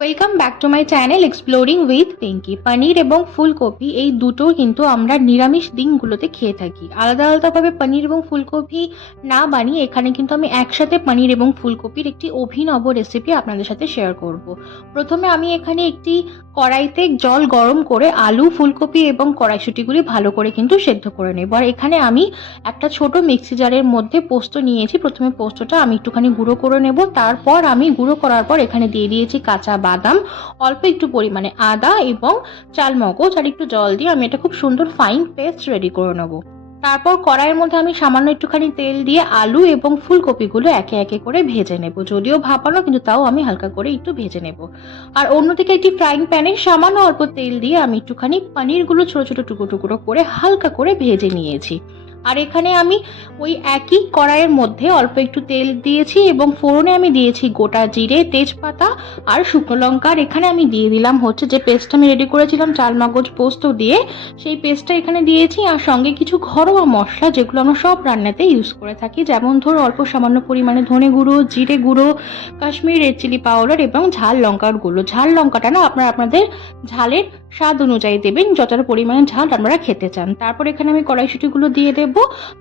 Welcome back to my channel exploring with Pinky. Paneer এবং ফুলকপি এই দুটো কিন্তু আমরা নিরামিষ দিনগুলোতে খেয়ে থাকি। আলাদা আলাদাভাবে পনির এবং ফুলকপি না বানিয়ে এখানে কিন্তু আমি একসাথে পনির এবং ফুলকপির একটি অভিনব রেসিপি আপনাদের সাথে শেয়ার করব। প্রথমে আমি এখানে একটি কড়াইতে জল গরম করে আলু, ফুলকপি এবং কড়াইশুঁটিগুলি ভালো করে কিন্তু সেদ্ধ করে নেব। আর এখানে আমি একটা ছোট মিক্সি জারের মধ্যে পোস্ত নিয়েছি। প্রথমে পোস্তটা আমি একটুখানি গুঁড়ো করে নেব। তারপর আমি গুঁড়ো করার পর এখানে দিয়ে দিয়েছি কাঁচা বাদাম, অল্প একটু পরিমাণে আদা এবং চালমগজ, আর একটু জল দিয়ে আমি এটা খুব সুন্দর ফাইন পেস্ট রেডি করে নেব। তারপর কড়াইয়ের মধ্যে আমি সামান্য একটুখানি তেল দিয়ে আলু এবং ফুলকপিগুলো একে একে করে ভেজে নেব। যদিও ভাপানো, কিন্তু তাও আমি হালকা করে একটু ভেজে নেব। আর অন্যদিকে একটি ফ্রাইং প্যানে সামান্য অল্প তেল দিয়ে আমি একটুখানি পনিরগুলো ছোট ছোট টুকরো টুকরো করে হালকা করে ভেজে নিয়েছি। আর এখানে আমি ওই একই কড়াইয়ের মধ্যে অল্প একটু তেল দিয়েছি এবং ফোড়নে আমি দিয়েছি গোটা জিরে, তেজপাতা আর শুকনো লঙ্কা। আর এখানে আমি দিয়ে দিলাম হচ্ছে যে পেস্টটা আমি রেডি করেছিলাম চালমগজ পোস্ত দিয়ে, সেই পেস্টটা এখানে দিয়েছি। আর সঙ্গে কিছু ঘরোয়া মশলা যেগুলো আমরা সব রান্নাতে ইউজ করে থাকি, যেমন ধরো অল্প সামান্য পরিমাণে ধনে গুঁড়ো, জিরে গুঁড়ো, কাশ্মীরি রেড চিলি পাউডার এবং ঝাল লঙ্কার গুঁড়ো। ঝাল লঙ্কাটা না আপনারা আপনাদের ঝালের স্বাদ অনুযায়ী দেবেন, যতটা পরিমাণে ঝাল আপনারা খেতে চান। তারপর এখানে আমি কড়াইশুঁটিগুলো দিয়ে দেব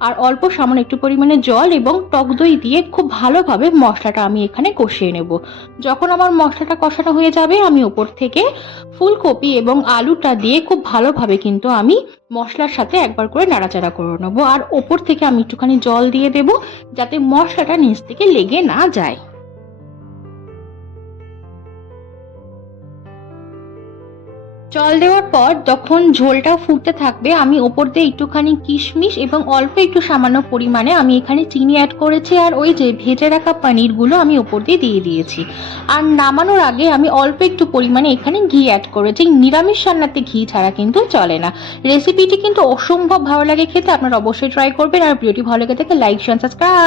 আর অল্প সামান্য একটু পরিমাণে জল এবং টক দই দিয়ে খুব ভালোভাবে মশলাটা আমি এখানে কষিয়ে নেব। যখন আমার মশলাটা কষানো হয়ে যাবে, আমি উপর থেকে ফুলকপি এবং আলুটা দিয়ে খুব ভালোভাবে কিন্তু আমি মশলার সাথে একবার করে নাড়াচাড়া করে নেবো। আর ওপর থেকে আমি একটুখানি জল দিয়ে দেব, যাতে মশলাটা নিচ থেকে লেগে না যায়। জল দেওয়ার পর যখন ঝোলটা ফুটতে থাকবে, আমি ওপর দিয়ে একটুখানি কিশমিশ এবং অল্প একটু সামান্য পরিমাণে আমি এখানে চিনি অ্যাড করেছি। আর ওই যে ভেজে রাখা পনিরগুলো আমি ওপর দিয়ে দিয়ে দিয়েছি। আর নামানোর আগে আমি অল্প একটু পরিমাণে এখানে ঘি অ্যাড করেছি। নিরামিষ রান্নাতে ঘি ছাড়া কিন্তু চলে না। রেসিপিটি কিন্তু অসম্ভব ভালো লাগে খেতে, আপনারা অবশ্যই ট্রাই করবেন। আর ভিডিওটি ভালো লেগে থাকে লাইক, শেয়ার, সাবস্ক্রাইব।